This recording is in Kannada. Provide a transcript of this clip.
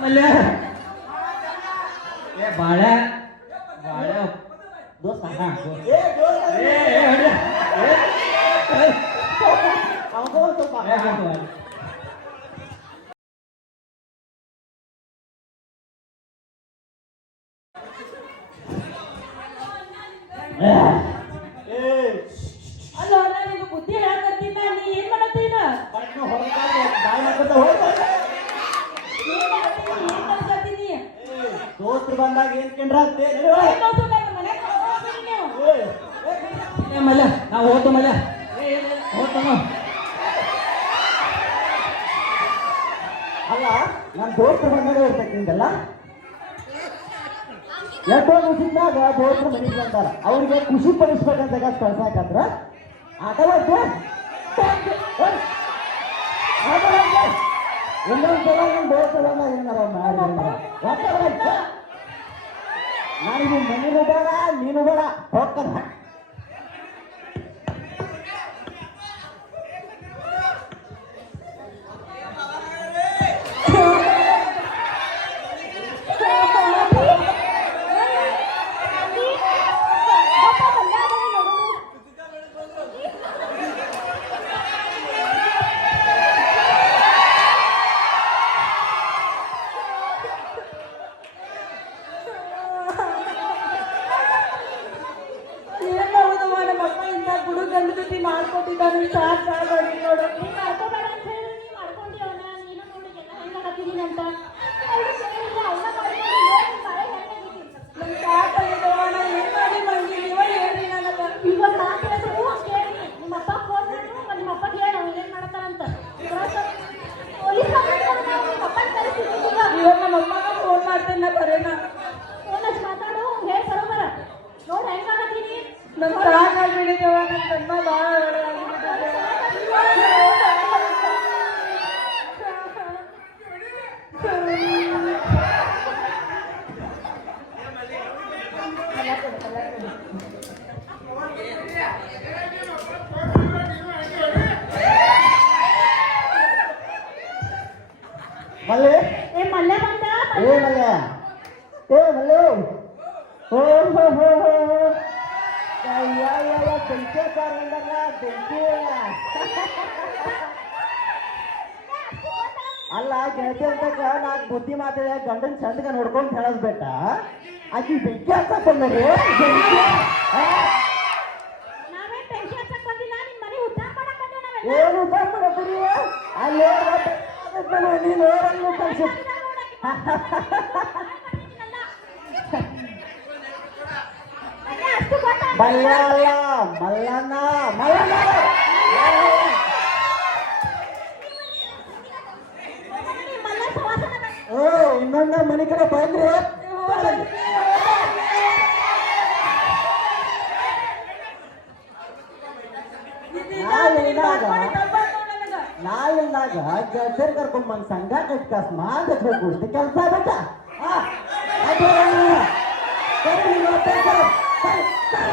ಮಲ್ಯ ಏ ಬಾಳೆ ಬಾಳೆ ದೋಸ್ತ ಹಾ ಅಲ್ಲ ನನಗೆ ಬುದ್ಧಿ ಹೇಳಕತ್ತೀನಿ ನೀ ಏನ್ ಮಾಡತ್ತೀನ ದೋಸ್ತ್ರು ಬಂದಾಗ ಏನ್ ಕೇಂದ್ರ ಮಲ್ಯ ನಾವು ಹೋಗ್ತು ಮಲ್ಯ ಹೋಗ್ತಾನ ಅಲ್ಲ ನಾನು ದೋಸ್ತ್ರು ಬಂದಾಗ ಇರ್ತೈತಿ ನಿಂಗೆಲ್ಲ ಎಷ್ಟೋ ಮುಗಿದಾಗ ದೋಸ್ತ್ರು ಮನೆಗೆ ಬಂದಾರ ಅವ್ರಿಗೆ ಖುಷಿ ಪಡಿಸ್ಬೇಕಂತ ಕಳ್ಸಾಕತ್ರ ಆಟವಾಡ್ತು ಇನ್ನೊಂದು ಸಲ ನನ್ನ ದೋಸ್ತ ಬಂದಾಗ ಏನಾರ ಮಾಡಿ ನನಗೆ ಮನೇನು ಬೇಡ ನೀನು ಬೇಡ ಹೋಗ್ತಾನ ಮಾಡ್ಕೊಟ್ಟಿದ್ದಾನೆ ಸಾಕಾಗಿ ನೋಡು ಮಾಡ್ಕೋಬೇಡ ಅಂತ ಹೇಳಿ ನೀ ಮಾಡ್ಕೊಂಡಿವನ ನೀನು ನೋಡಿ ಎಲ್ಲ ಹೆಂಗ ಹಾಕಿದೀನಿ ಅಂತ ನನ್ ಸಾಕಾಗಿದ್ದವನ ಏನ್ ಮಾಡಿ ಮಂಗಿ ನೀವ ಹೇಳ್ರಿ ನನಗ ಇವಾಗ ಮಾತು ಹೇಳಿದ್ರು ಕೇಳಿ ನಿಮ್ಮ ಅಪ್ಪ ಫೋನ್ ಮಾಡಿದ್ರು ನಿಮ್ಮ ಅಪ್ಪ ಹೇಳ ಏನ್ ಮಾಡತ್ತಾರಂತ ಪೊಲೀಸ್ ನಿಮ್ಮ ಅಪ್ಪನ ಕಳಿಸಿದ್ರು ಇವಾಗ ನಮ್ಮ ಅಮ್ಮಗ ಫೋನ್ ಮಾಡ್ತೇನೆ ಬರೇನ ಫೋನ್ ಹಚ್ಚಿ ಮಾತಾಡು ಹೇಳಿ ಬರೋಬರ ನೋಡು ಹೆಂಗ ಆಗತ್ತೀನಿ ನನ್ ಸಾಕಾಗ್ಬಿಟ್ಟಿದ್ದೇವ ನನ್ ಜನ್ಮ ಭಾಳ ಮಲ್ಲೆ ಏ ಮಲ್ಯ ಬಂದ ಏ ಮಲ್ಯ ಏ ಮಲ್ಲು ಹೋ ಹೋ ಹೋ ಹೋ ಬೆಂಕಿ ಸಾರ್ ಬಂದಲ್ಲ ಬೆಂಕಿ ಅಲ್ಲ ಗೆಳತಿ ಅಂತ ನಾಲ್ಕು ಬುದ್ಧಿ ಮಾತಾಡ ಗಂಡನ್ ಚಂದಗ ನೋಡ್ಕೊಂಡು ಹೇಳೋದ್ ಬೇಟ ಆಕಿ ಬೆಂಕಿ ಹಾಕಕ್ ಬಂದ್ರಿ ನಾವೇ ಟೆನ್ಷನ್ ಹಚ್ಚಕ್ ಬಂದಿಲ್ಲ ನಿಮ್ ಮನೆ ಉದ್ಧಾರ ಮಾಡಕ್ ಬಂದೇವ್ ನಾವೆಲ್ಲ ಏನು ಉದ್ಧಾರ ಮಾಡತ್ತೀರಿ ಅಲ್ಲಿ ನೀನು ಓರನ್ನು ಕಳ್ಸಿ ಮಲ್ಲ ಅಲ್ಲ ಮಲ್ಲಣ್ಣ ಮಲ್ಲಣ್ಣ ಓ ಇನ್ನೊಂದ ಮನೆ ಕಡೆ ಬಂದ್ರಿ ನಾಳಿಂದಾಗ ಗಡ್ಡರ್ ಕರ್ಕೊಂಡ್ ಬಂದ್ ಸಂಘ ಕಟ್ಕಾಸ್ ಮಾಡ್ಬೇಕು ಕೆಲಸ ಬೇಕ ಸರಿ